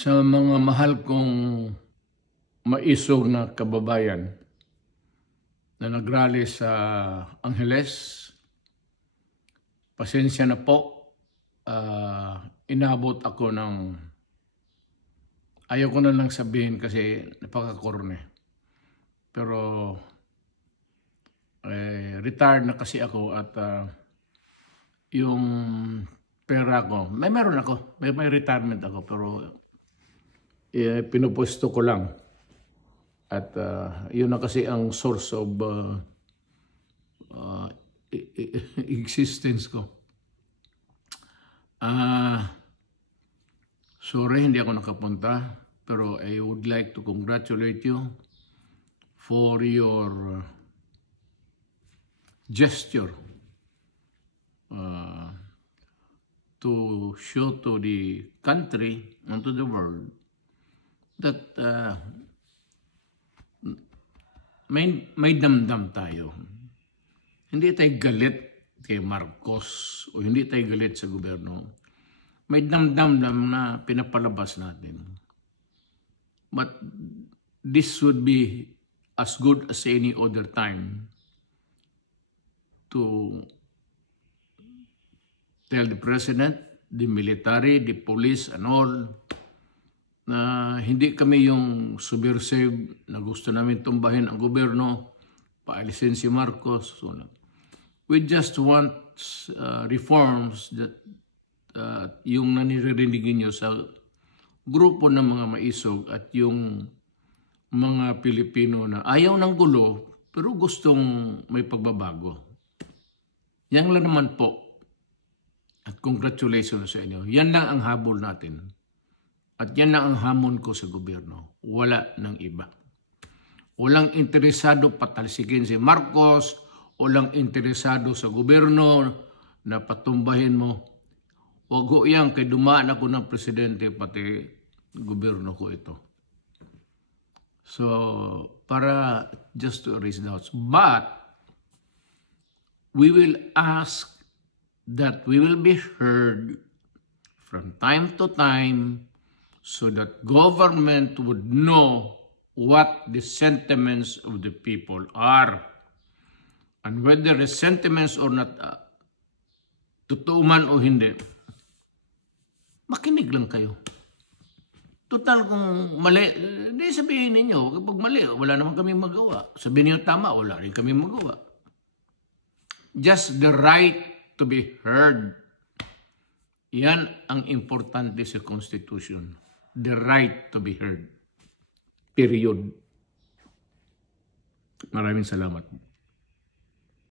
Sa mga mahal kong maisog na kababayan na nagrally sa Angeles, pasensya na po. Inabot ako ng, ayaw ko na lang sabihin kasi napakakorne. Pero retired na kasi ako at yung pera ko, meron ako, may retirement ako, pero pinupusto ko lang. At yun na kasi ang source of existence ko. Sorry, hindi ako nakapunta, pero I would like to congratulate you for your gesture to show to the country and to the world that may damdam tayo. Hindi tayo galit kay Marcos o hindi tayo galit sa gobyerno. May damdam na pinapalabas natin. But this would be as good as any other time to tell the president, the military, the police and all na hindi kami yung subversive na gusto namin tumbahin ang gobyerno, paalisin si Marcos. So, we just want reforms that yung nanirinig nyo sa grupo ng mga maisog at yung mga Pilipino na ayaw ng gulo pero gustong may pagbabago. Yan lang naman po. At congratulations sa inyo. Yan lang ang habol natin. At yan lang ang hamon ko sa gobyerno. Wala ng iba. Walang interesado patalsikin si Marcos. Walang interesado sa gobyerno na patumbahin mo. Wag ho yan kay dumaan ako ng presidente pati gobyerno ko ito. So, para just to erase doubts. But, we will ask that we will be heard from time to time so that government would know what the sentiments of the people are. And whether the sentiments or not, totoo man o hindi, makinig lang kayo. Total kung mali, hindi sabihin ninyo, kapag mali, wala naman kami magawa. Sabihin niyo tama, wala rin kami magawa. Just the right to be heard. Yan ang importante sa Constitution. The right to be heard. Period. Maraming salamat.